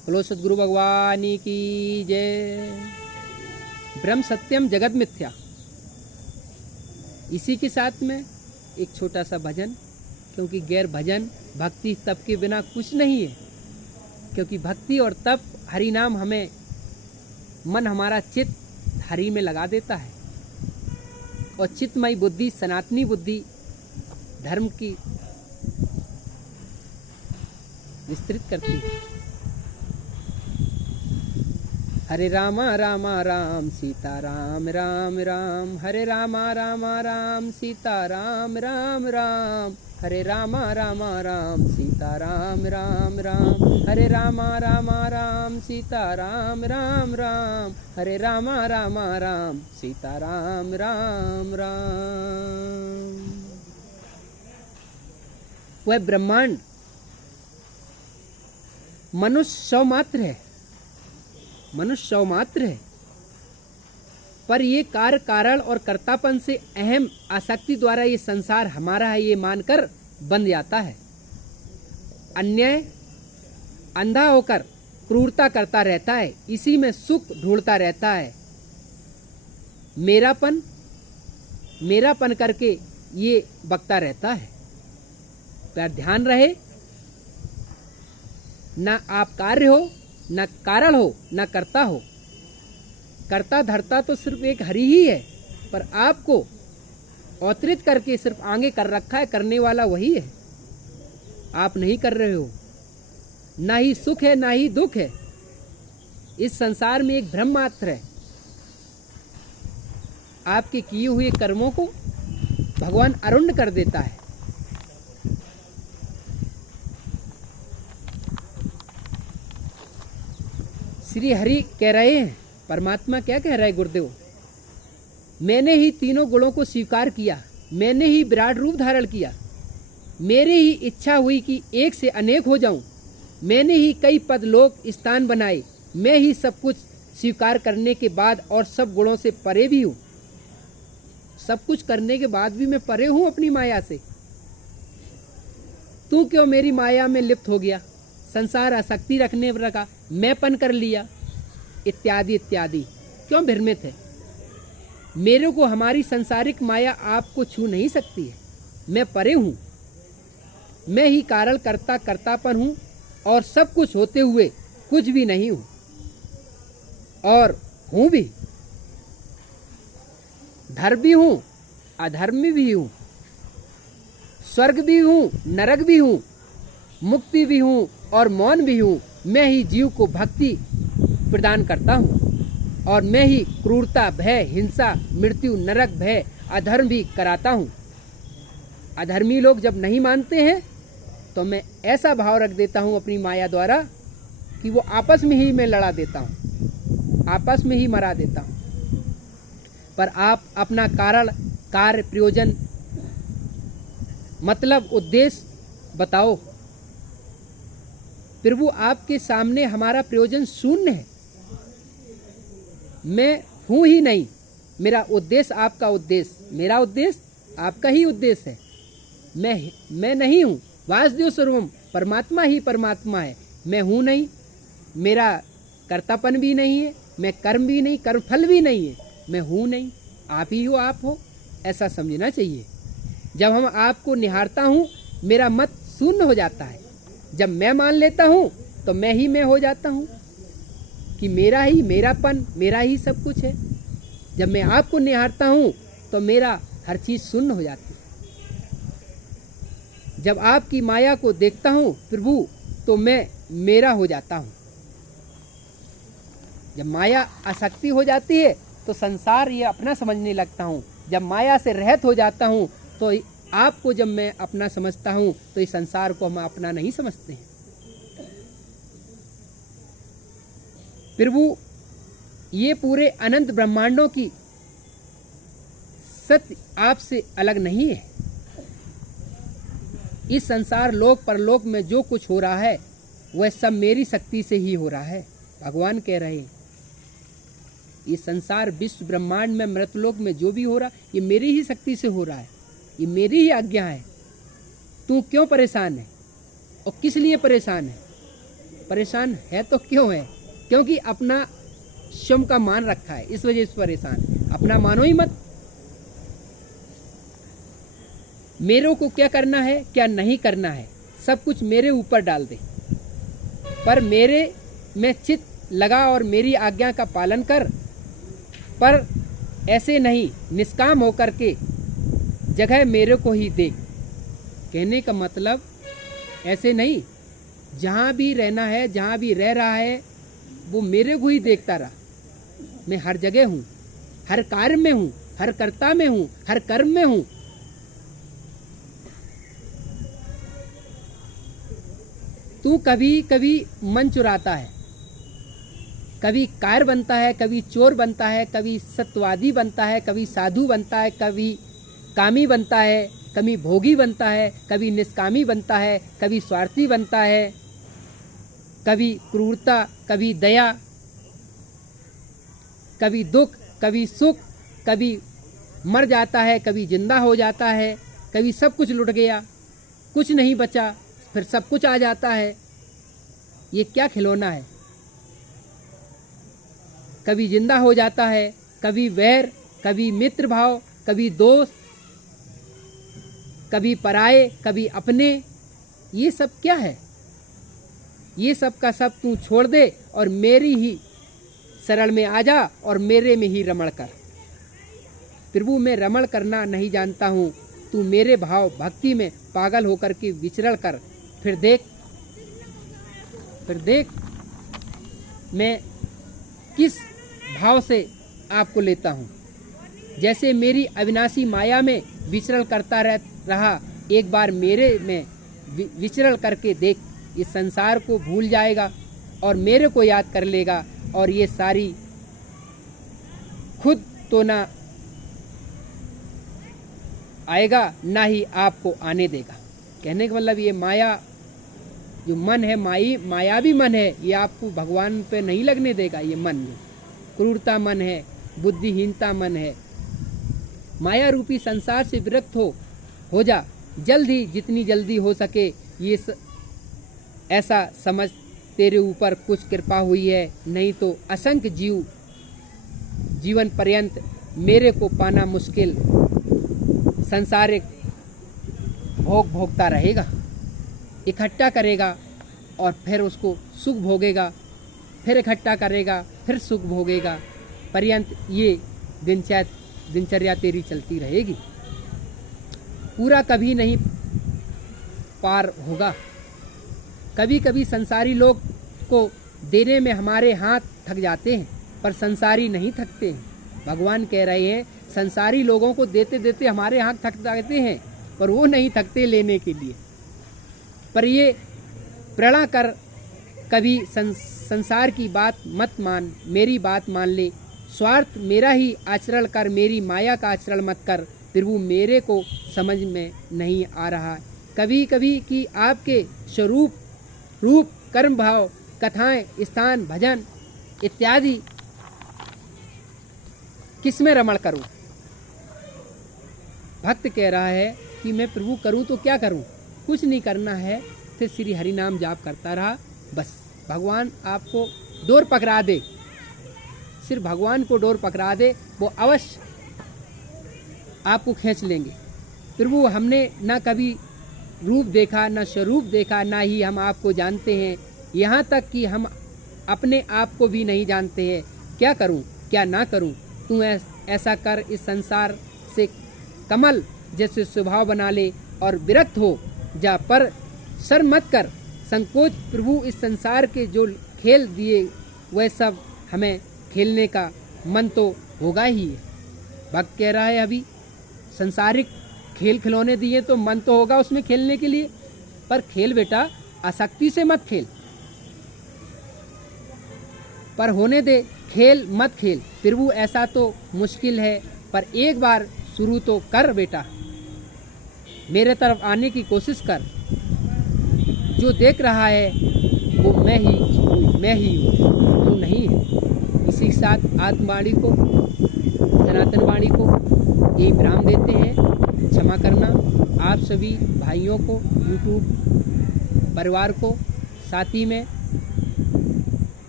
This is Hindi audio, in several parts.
बोलो सद्गुरु भगवान की जय। ब्रह्म सत्यम जगत मिथ्या। इसी के साथ में एक छोटा सा भजन, क्योंकि गैर भजन भक्ति तप के बिना कुछ नहीं है। क्योंकि भक्ति और तप हरि नाम हमें मन हमारा चित्त हरि में लगा देता है और चित्तमयी बुद्धि सनातनी बुद्धि धर्म की विस्तृत करती है। हरे रामा रामा राम सीता राम राम राम, हरे रामा रामा राम सीता राम राम राम, हरे रामा रामा राम सीता राम राम राम, हरे रामा रामा राम सीता राम राम राम, हरे रामा रामा राम सीता राम राम राम। वह ब्रह्मांड मनुष्य सौ मात्र है, मनुष्य सौ मात्र है, पर ये कार्य कारण और कर्तापन से अहम आसक्ति द्वारा ये संसार हमारा है ये मानकर बंध जाता है। अन्याय अंधा होकर क्रूरता करता रहता है, इसी में सुख ढूंढता रहता है। मेरापन मेरापन करके ये बकता रहता है। पर ध्यान रहे, ना आप कार्य हो, ना कारण हो, ना कर्ता हो। कर्ता धर्ता तो सिर्फ एक हरि ही है, पर आपको अवतरित करके सिर्फ आगे कर रखा है, करने वाला वही है। आप नहीं कर रहे हो। ना ही सुख है ना ही दुख है। इस संसार में एक भ्रम मात्र है। आपके किए हुए कर्मों को भगवान अरुण कर देता है। श्री हरि कह रहे हैं, परमात्मा क्या कह रहा है गुरुदेव? मैंने ही तीनों गुणों को स्वीकार किया, मैंने ही विराट रूप धारण किया, मेरी ही इच्छा हुई कि एक से अनेक हो जाऊं, मैंने ही कई पद लोक स्थान बनाए, मैं ही सब कुछ स्वीकार करने के बाद और सब गुणों से परे भी हूं। सब कुछ करने के बाद भी मैं परे हूं अपनी माया से। तू क्यों मेरी माया में लिप्त हो गया? संसार आसक्ति रखने पर रखा, मैंपन कर लिया, इत्यादि इत्यादि। क्यों भ्रमित है? मेरे को हमारी संसारिक माया आपको छू नहीं सकती है। मैं परे हूं, मैं ही कारण कर्ता कर्तापन हूं और सब कुछ होते हुए कुछ भी नहीं हूं और हूं भी। धर्म भी हूं, अधर्मी भी हूं, स्वर्ग भी हूं, नरक भी हूं, मुक्ति भी हूं और मौन भी हूं। मैं ही जीव को भक्ति प्रदान करता हूं और मैं ही क्रूरता, भय, हिंसा, मृत्यु, नरक, भय, अधर्म भी कराता हूं। अधर्मी लोग जब नहीं मानते हैं तो मैं ऐसा भाव रख देता हूं अपनी माया द्वारा कि वो आपस में ही मैं लड़ा देता हूं, आपस में ही मरा देता हूं। पर आप अपना कारण, कार्य, प्रयोजन, मतलब उद्देश्य बताओ। प्रभु आपके सामने हमारा प्रयोजन शून्य है। मैं हूं ही नहीं। मेरा उद्देश्य आपका उद्देश्य, मेरा उद्देश्य आपका ही उद्देश्य है। मैं नहीं हूं। वासुदेव सर्वम, परमात्मा ही परमात्मा है। मैं हूं नहीं, मेरा कर्तापन भी नहीं है, मैं कर्म भी नहीं, कर्म फल भी नहीं है। मैं हूं नहीं, आप ही हो, आप हो, ऐसा समझना चाहिए। जब हम आपको निहारता हूं, मेरा मत शून्य हो जाता है। जब मैं मान लेता हूं तो मैं ही मैं हो जाता हूं कि मेरा ही मेरापन, मेरा ही सब कुछ है। जब मैं आपको निहारता हूं तो मेरा हर चीज शून्य हो जाती है। जब आपकी माया को देखता हूं प्रभु तो मैं मेरा हो जाता हूं। जब माया आसक्ति हो जाती है तो संसार ये अपना समझने लगता हूं। जब माया से रहित हो जाता हूं तो आपको जब मैं अपना समझता हूं तो इस संसार को हम अपना नहीं समझते हैं। प्रभु ये पूरे अनंत ब्रह्मांडों की सत्य आपसे अलग नहीं है। इस संसार लोक परलोक में जो कुछ हो रहा है वह सब मेरी शक्ति से ही हो रहा है। भगवान कह रहे हैं ये संसार विश्व ब्रह्मांड में मृतलोक में जो भी हो रहा ये मेरी ही शक्ति से हो रहा है, ये मेरी ही आज्ञा है। तू क्यों परेशान है और किस लिए परेशान है? परेशान है तो क्यों है? क्योंकि अपना स्वयं का मान रखा है, इस वजह से परेशान है। अपना मानो ही मत। मेरे को क्या करना है क्या नहीं करना है सब कुछ मेरे ऊपर डाल दे, पर मेरे में चित्त लगा और मेरी आज्ञा का पालन कर। पर ऐसे नहीं, निष्काम होकर के जगह मेरे को ही देख। कहने का मतलब ऐसे नहीं, जहाँ भी रहना है, जहाँ भी रह रहा है वो मेरे को ही देखता रहा। मैं हर जगह हूँ, हर कार्य में हूँ, हर कर्ता में हूँ, हर कर्म में हूँ। तू कभी कभी मन चुराता है, कभी कार बनता है, कभी चोर बनता है, कभी सत्यवादी बनता है, कभी साधु बनता है, कभी कामी बनता है, कभी भोगी बनता है, कभी निष्कामी बनता है, कभी स्वार्थी बनता है, कभी क्रूरता, कभी दया, कभी दुख, कभी सुख, कभी मर जाता है, कभी जिंदा हो जाता है, कभी सब कुछ लुट गया, कुछ नहीं बचा, फिर सब कुछ आ जाता है। ये क्या खिलौना है? कभी जिंदा हो जाता है, कभी वैर, कभी मित्र भाव, कभी दोस्त, कभी पराये, कभी अपने। ये सब क्या है? ये सब का सब तू छोड़ दे और मेरी ही शरण में आ जा और मेरे में ही रमण कर। प्रभु मैं रमण करना नहीं जानता हूँ, तू मेरे भाव भक्ति में पागल होकर के विचरण कर। फिर देख मैं किस भाव से आपको लेता हूँ। जैसे मेरी अविनाशी माया में विचरण करता रहा, एक बार मेरे में विचरण करके देख। इस संसार को भूल जाएगा और मेरे को याद कर लेगा, और ये सारी खुद तो ना आएगा ना ही आपको आने देगा। कहने का मतलब ये माया जो मन है, मायावी मन है, ये आपको भगवान पे नहीं लगने देगा। ये मन में क्रूरता मन है, बुद्धिहीनता मन है। माया रूपी संसार से विरक्त हो जा जल्द ही, जितनी जल्दी हो सके। ये ऐसा समझ तेरे ऊपर कुछ कृपा हुई है, नहीं तो असंख्य जीवन पर्यंत मेरे को पाना मुश्किल। संसारिक भोग भोगता रहेगा, इकट्ठा करेगा और फिर उसको सुख भोगेगा, फिर इकट्ठा करेगा, फिर सुख भोगेगा। पर्यंत ये दिनचर्या तेरी चलती रहेगी, पूरा कभी नहीं पार होगा। कभी कभी संसारी लोग को देने में हमारे हाथ थक जाते हैं, पर संसारी नहीं थकते हैं। भगवान कह रहे हैं संसारी लोगों को देते देते हमारे हाथ थक जाते हैं, पर वो नहीं थकते लेने के लिए। पर ये प्रणा कर, कभी संसार की बात मत मान, मेरी बात मान ले। स्वार्थ मेरा ही आचरण कर, मेरी माया का आचरण मत कर। प्रभु मेरे को समझ में नहीं आ रहा कभी कभी कि आपके स्वरूप, रूप, कर्म भाव, कथाएं, स्थान, भजन इत्यादि किस में रमण करूं। भक्त कह रहा है कि मैं प्रभु करूं तो क्या करूं, कुछ नहीं करना है, फिर श्री हरि नाम जाप करता रहा बस। भगवान आपको डोर पकड़ा दे, सिर्फ भगवान को डोर पकड़ा दे, वो अवश्य आपको खींच लेंगे। प्रभु हमने ना कभी रूप देखा, ना स्वरूप देखा, ना ही हम आपको जानते हैं, यहाँ तक कि हम अपने आप को भी नहीं जानते हैं। क्या करूं क्या ना करूं, तू ऐसा कर, इस संसार से कमल जैसे स्वभाव बना ले और विरक्त हो जा, पर शर्म मत कर, संकोच। प्रभु इस संसार के जो खेल दिए वह सब हमें खेलने का मन तो होगा ही है। भक्त कह रहा है अभी संसारिक खेल खिलौने दिए तो मन तो होगा उसमें खेलने के लिए, पर खेल बेटा आसक्ति से मत खेल, पर होने दे, खेल मत खेल। प्रभु ऐसा तो मुश्किल है, पर एक बार शुरू तो कर बेटा, मेरे तरफ आने की कोशिश कर। जो देख रहा है वो मैं ही हूँ, तू नहीं है। इसी के साथ आत्मवाणी को, सनातन वाणी को यही विराम देते हैं। क्षमा करना आप सभी भाइयों को, यूट्यूब परिवार को, साथ ही में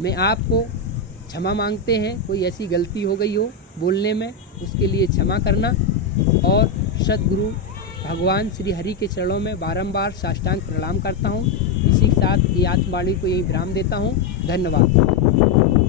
मैं आपको क्षमा मांगते हैं, कोई ऐसी गलती हो गई हो बोलने में उसके लिए क्षमा करना, और सद्गुरु भगवान श्री हरि के चरणों में बारंबार साष्टांग प्रणाम करता हूँ। इसी के साथ ये आत्मवाणी को यही विराम देता हूँ। धन्यवाद।